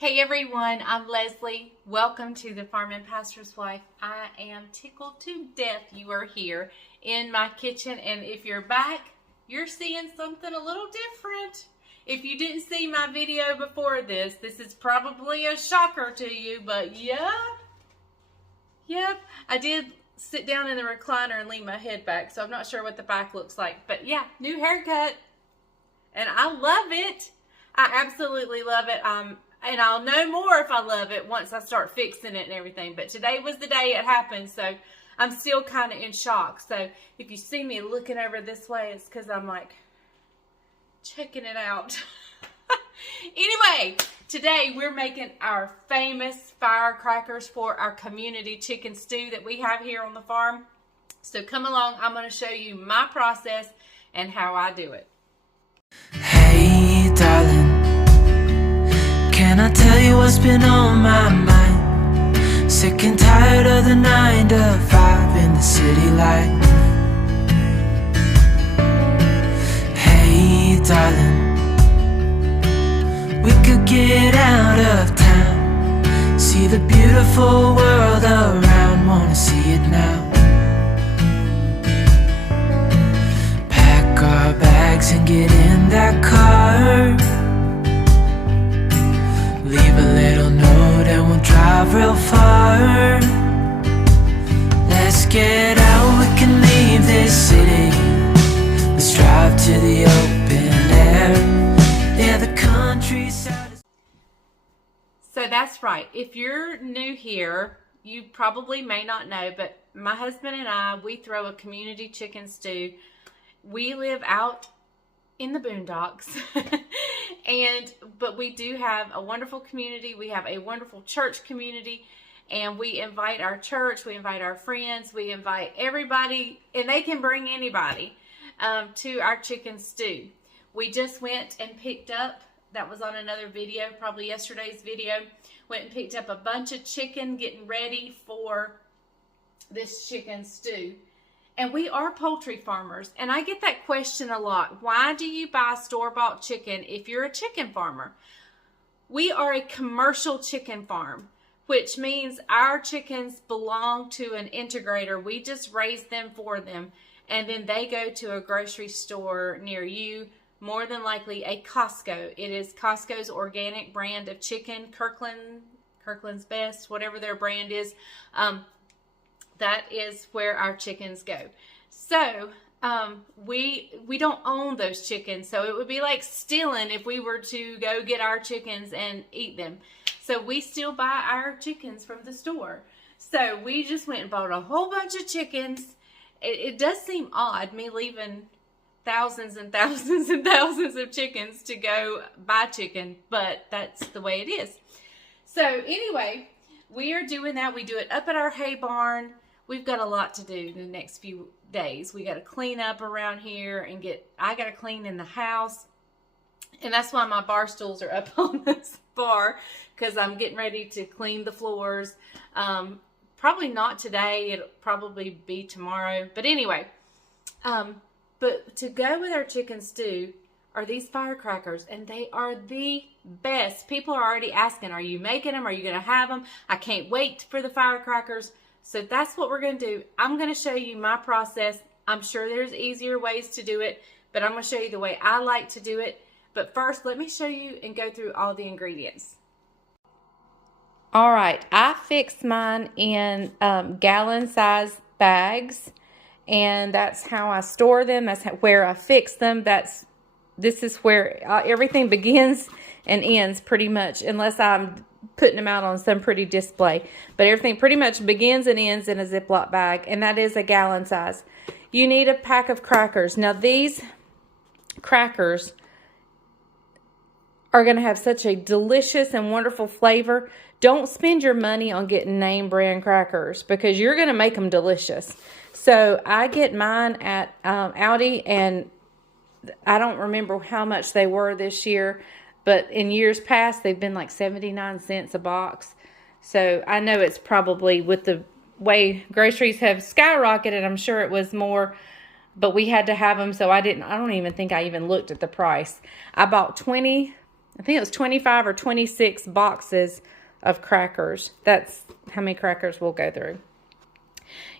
Hey everyone, I'm Leslie. Welcome to the Farm and Pastor's Wife. I am tickled to death you are here in my kitchen, and if you're back, you're seeing something a little different. If you didn't see my video before this is probably a shocker to you, but yep, I did sit down in the recliner and lean my head back, so I'm not sure what the back looks like, but yeah, new haircut, and I love it. I absolutely love it. And I'll know more if I love it once I start fixing it and everything. But today was the day it happened, so I'm still kind of in shock. So if you see me looking over this way, it's because I'm like checking it out. Anyway, today we're making our famous firecrackers for our community chicken stew that we have here on the farm. So come along, I'm going to show you my process and how I do it. Hey darling, can I tell you what's been on my mind? Sick and tired of the 9 to 5 in the city life. Hey darling, we could get out of town, see the beautiful world around, wanna see it now. Pack our bags and get in that car, leave a little note and we'll drive real far. Let's get out, we can leave this city. Let's drive to the open air. Yeah, the countryside is... So that's right. If you're new here, you probably may not know, but my husband and I, we throw a community chicken stew. We live out in the boondocks but we do have a wonderful community. We have a wonderful church community, and we invite our church, we invite our friends, we invite everybody, and they can bring anybody to our chicken stew. We just went and picked up, that was on another video, probably yesterday's video, went and picked up a bunch of chicken, getting ready for this chicken stew. And we are poultry farmers, and I get that question a lot. Why do you buy store-bought chicken if you're a chicken farmer? We are a commercial chicken farm, which means our chickens belong to an integrator. We just raise them for them, and then they go to a grocery store near you, more than likely a Costco. It is Costco's organic brand of chicken, Kirkland's Best, whatever their brand is. That is where our chickens go. So we don't own those chickens, so it would be like stealing if we were to go get our chickens and eat them. So we still buy our chickens from the store. So we just went and bought a whole bunch of chickens. It does seem odd, me leaving thousands and thousands and thousands of chickens to go buy chicken, but that's the way it is. So anyway, we are doing that. We do it up at our hay barn. We've got a lot to do the next few days. We got to clean up around here and I got to clean in the house. And that's why my bar stools are up on this bar, because I'm getting ready to clean the floors. Probably not today. It'll probably be tomorrow. But anyway, but to go with our chicken stew are these firecrackers, and they are the best. People are already asking, are you making them? Are you going to have them? I can't wait for the firecrackers. So that's what we're going to do. I'm going to show you my process. I'm sure there's easier ways to do it, but I'm going to show you the way I like to do it. But first, let me show you and go through all the ingredients. All right, I fixed mine in gallon-size bags, and that's how I store them. That's where I fix them. This is where everything begins and ends pretty much, unless I'm putting them out on some pretty display. But everything pretty much begins and ends in a Ziploc bag, and that is a gallon size. You need a pack of crackers. Now these crackers are going to have such a delicious and wonderful flavor. Don't spend your money on getting name brand crackers, because you're going to make them delicious. So I get mine at Aldi, and I don't remember how much they were this year, but in years past, they've been like 79 cents a box. So I know it's probably, with the way groceries have skyrocketed, I'm sure it was more, but we had to have them. So I don't even think I even looked at the price. I bought 20 I think it was 25 or 26 boxes of crackers. That's how many crackers we'll go through.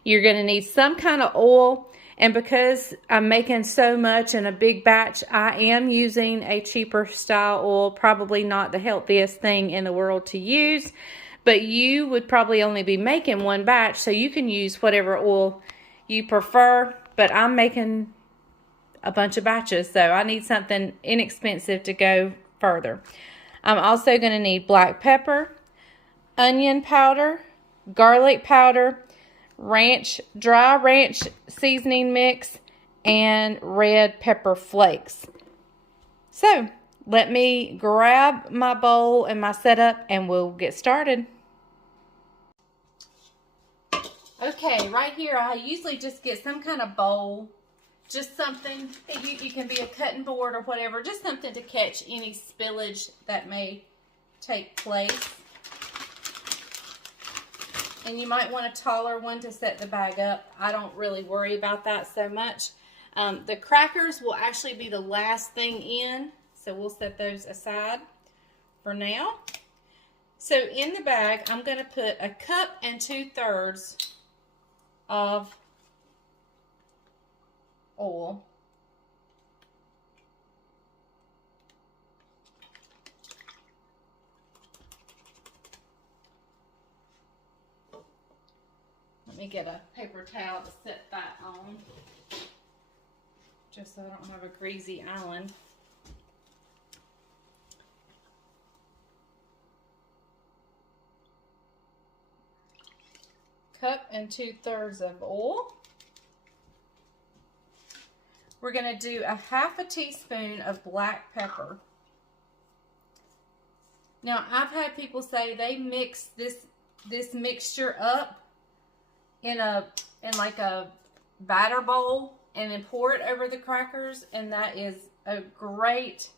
You're going to need some kind of oil. And because I'm making so much in a big batch, I am using a cheaper style oil. Probably not the healthiest thing in the world to use. But you would probably only be making one batch, so you can use whatever oil you prefer. But I'm making a bunch of batches, so I need something inexpensive to go further. I'm also going to need black pepper, onion powder, garlic powder, dry ranch seasoning mix, and red pepper flakes. So let me grab my bowl and my setup and we'll get started. Okay, right here I usually just get some kind of bowl, just something, it can be a cutting board or whatever, just something to catch any spillage that may take place. And you might want a taller one to set the bag up. I don't really worry about that so much. The crackers will actually be the last thing in, so we'll set those aside for now. So in the bag, I'm going to put 1 2/3 cups of oil. Let me get a paper towel to set that on, just so I don't have a greasy island. Cup and 2/3 of oil. We're going to do 1/2 teaspoon of black pepper. Now, I've had people say they mix this mixture up in like a batter bowl and then pour it over the crackers, and that is a great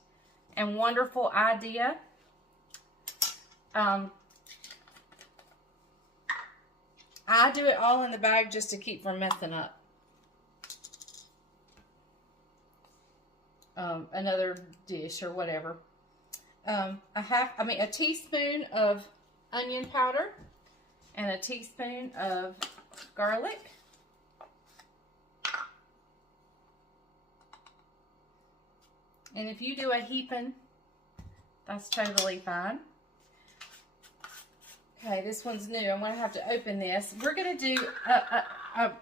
and wonderful idea. I do it all in the bag just to keep from messing up another dish or whatever. A teaspoon of onion powder and a teaspoon of garlic. And if you do a heaping, that's totally fine. Okay, this one's new. I'm going to have to open this. We're going to do, I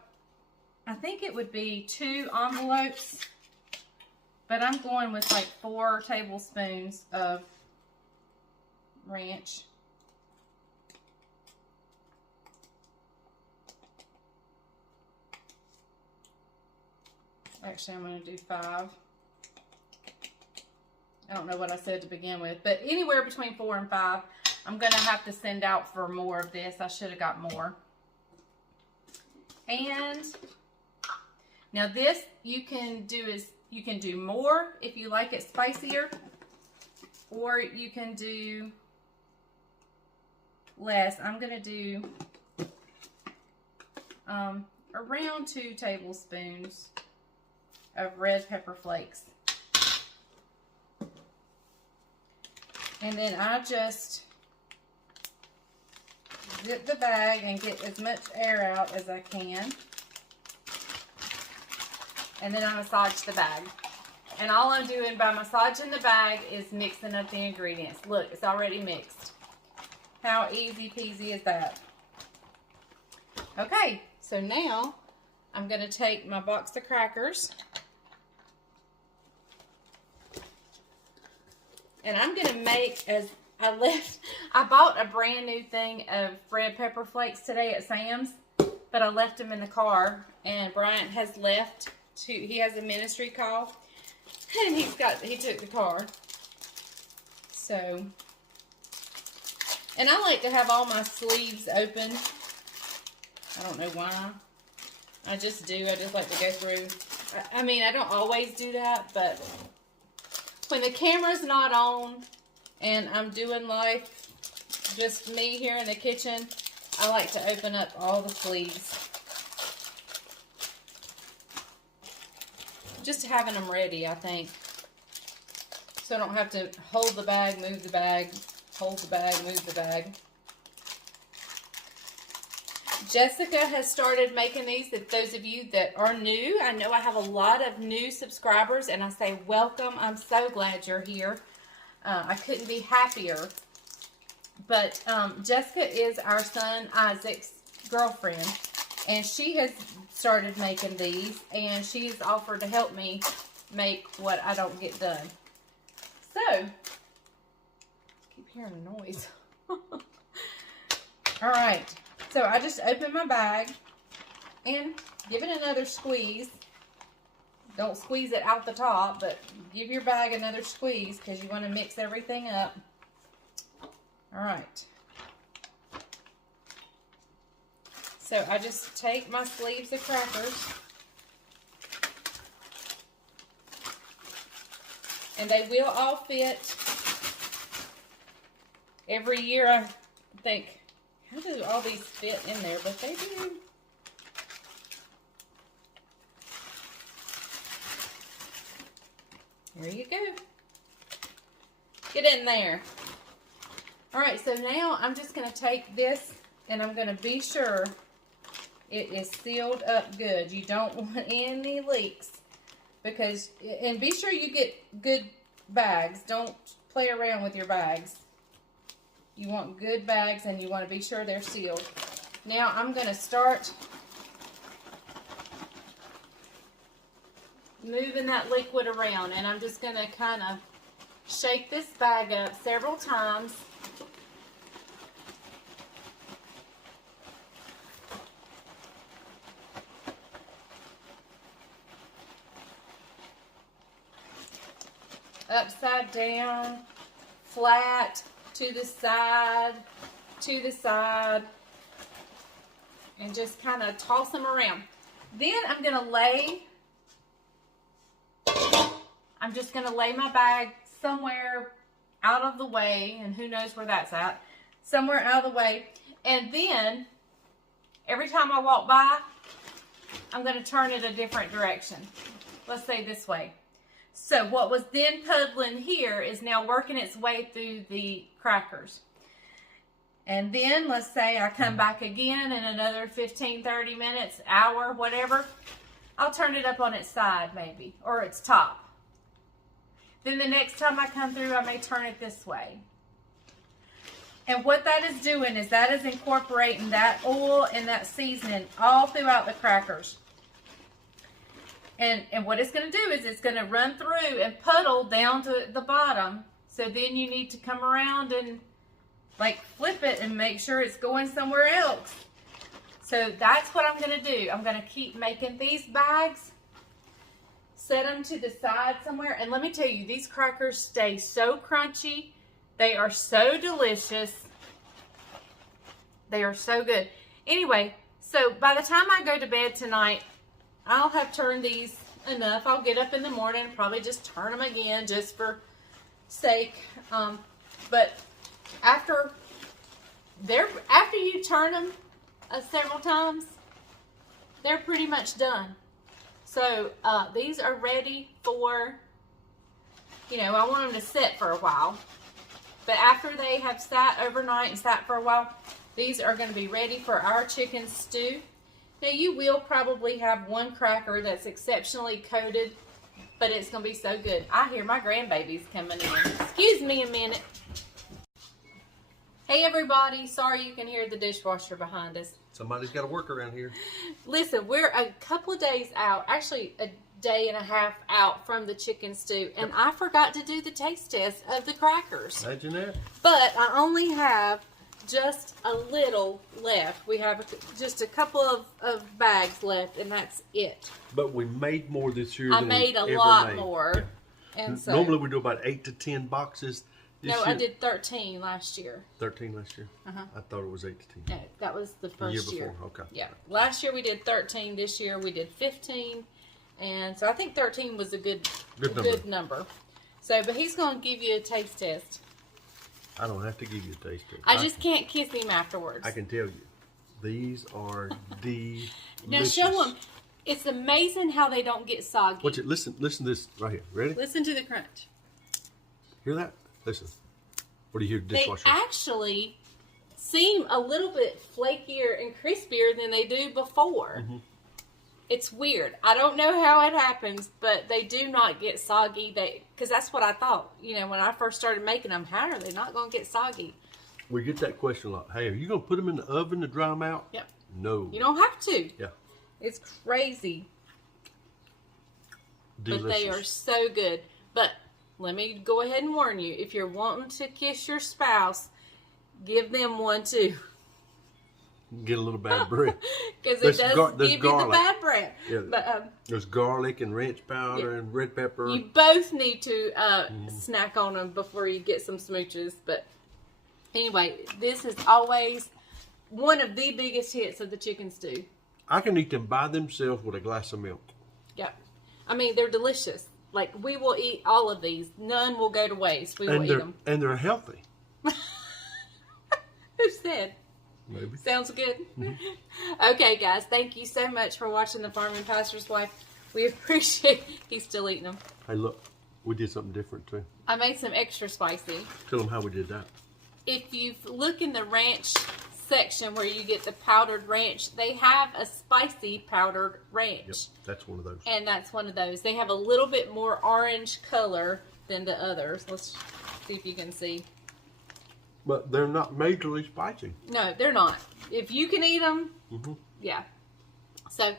think it would be 2 envelopes, but I'm going with like 4 tablespoons of ranch. Actually, I'm going to do 5. I don't know what I said to begin with, but anywhere between 4 and 5. I'm going to have to send out for more of this. I should have got more. And now this you can do more if you like it spicier, or you can do less. I'm going to do around 2 tablespoons of red pepper flakes. And then I just zip the bag and get as much air out as I can. And then I massage the bag. And all I'm doing by massaging the bag is mixing up the ingredients. Look, it's already mixed. How easy peasy is that? Okay, so now I'm going to take my box of crackers. And I'm going to make, I bought a brand new thing of red pepper flakes today at Sam's, but I left them in the car, and Bryant has left he has a ministry call, and he took the car. So, and I like to have all my sleeves open. I don't know why. I just do. I just like to go through. I mean, I don't always do that, but when the camera's not on and I'm doing life, just me here in the kitchen, I like to open up all the sleeves. Just having them ready, I think. so I don't have to hold the bag, move the bag, hold the bag, move the bag. Jessica has started making these. If those of you that are new, I know I have a lot of new subscribers, and I say welcome. I'm so glad you're here. I couldn't be happier. But Jessica is our son Isaac's girlfriend, and she has started making these, and she's offered to help me make what I don't get done. So, I keep hearing a noise. Alright, so I just open my bag and give it another squeeze. Don't squeeze it out the top, but give your bag another squeeze because you want to mix everything up. Alright. So I just take my sleeves of crackers, and they will all fit. Every year I think, how do all these fit in there? But they do. There you go. Get in there. Alright, so now I'm just going to take this and I'm going to be sure it is sealed up good. You don't want any leaks. Because, and be sure you get good bags. Don't play around with your bags. You want good bags and you want to be sure they're sealed. Now I'm going to start moving that liquid around, and I'm just going to kind of shake this bag up several times. Upside down, flat, to the side, and just kind of toss them around. Then I'm just going to lay my bag somewhere out of the way, and who knows where that's at, somewhere out of the way. And then every time I walk by, I'm going to turn it a different direction. Let's say this way. So what was then puddling here is now working its way through the crackers. And then let's say I come back again in another 15, 30 minutes, hour, whatever. I'll turn it up on its side maybe, or its top. Then the next time I come through, I may turn it this way. And what that is doing is that is incorporating that oil and that seasoning all throughout the crackers. And what it's going to do is it's going to run through and puddle down to the bottom. So then you need to come around and like flip it and make sure it's going somewhere else. So that's what I'm going to do. I'm going to keep making these bags, set them to the side somewhere. And let me tell you, these crackers stay so crunchy. They are so delicious. They are so good. Anyway, so by the time I go to bed tonight, I'll have turned these enough. I'll get up in the morning and probably just turn them again just for sake. But after you turn them several times, they're pretty much done. So these are ready for, I want them to sit for a while. But after they have sat overnight and sat for a while, these are going to be ready for our chicken stew. Now, you will probably have one cracker that's exceptionally coated, but it's going to be so good. I hear my grandbabies coming in. Excuse me a minute. Hey, everybody. Sorry you can hear the dishwasher behind us. Somebody's got to work around here. Listen, we're a couple of days out, actually a day and a half out from the chicken stew, and I forgot to do the taste test of the crackers. Imagine that. But I only have just a little left. We have just a couple of bags left, and that's it. But we made more this year I than made we a ever lot made. more. And so, normally we do about 8 to 10 boxes. This no, year, I did 13 last year. 13 last year? Uh-huh. I thought it was 8 to 10. No, that was the first year year. before, okay. Yeah. Last year we did 13. This year we did 15. And so I think 13 was a good number. So, but he's going to give you a taste test. I don't have to give you a taste test. I just can't kiss him afterwards. I can tell you. These are delicious. Now show them. It's amazing how they don't get soggy. Watch it. Listen to this right here. Ready? Listen to the crunch. Hear that? Listen. What do you hear, They dishwasher? actually seem a little bit flakier and crispier than they do before. It's weird. I don't know how it happens, but they do not get soggy. Because that's what I thought. You know, when I first started making them, how are they not going to get soggy? We get that question a lot. Hey, are you going to put them in the oven to dry them out? Yep. No. You don't have to. Yeah. It's crazy. Delicious. But they are so good. But let me go ahead and warn you. If you're wanting to kiss your spouse, give them one too. Get a little bad breath. Because it does give you the garlic. bad breath. Yeah. But There's garlic and ranch powder and red pepper. you both need to snack on them before you get some smooches. But anyway, this is always one of the biggest hits of the chicken stew. I can eat them by themselves with a glass of milk. Yep. I mean, they're delicious. Like, we will eat all of these. None will go to waste. We will eat them. And they're healthy. Who said? Maybe. Sounds good. Okay, guys. Thank you so much for watching The Farm and Pastor's Wife. We appreciate he's still eating them. Hey, look. We did something different, too. I made some extra spicy. Tell them how we did that. If you look in the ranch section where you get the powdered ranch, they have a spicy powdered ranch. Yep, that's one of those. And that's one of those. They have a little bit more orange color than the others. Let's see if you can see. But they're not majorly spicy. No, they're not. If you can eat them, yeah. So,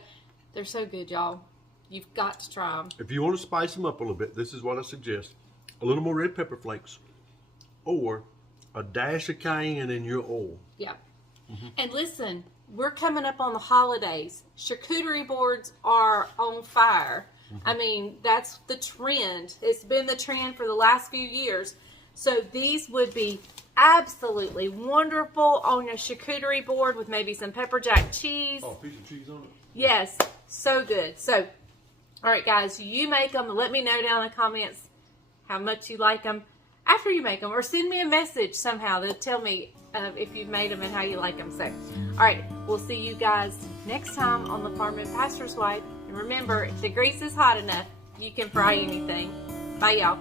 they're so good, y'all. You've got to try them. If you want to spice them up a little bit, this is what I suggest. A little more red pepper flakes. Or a dash of cayenne in your oil. Yeah. And listen, we're coming up on the holidays. Charcuterie boards are on fire. I mean, that's the trend. It's been the trend for the last few years. So these would be absolutely wonderful on a charcuterie board with maybe some pepper jack cheese. Oh, a piece of cheese on it? Yes, so good. So, all right, guys, you make them. Let me know down in the comments how much you like them after you make them. Or send me a message somehow to tell me if you've made them and how you like them. So, all right, we'll see you guys next time on The Farm and Pastor's Wife. And remember, if the grease is hot enough, you can fry anything. Bye, y'all.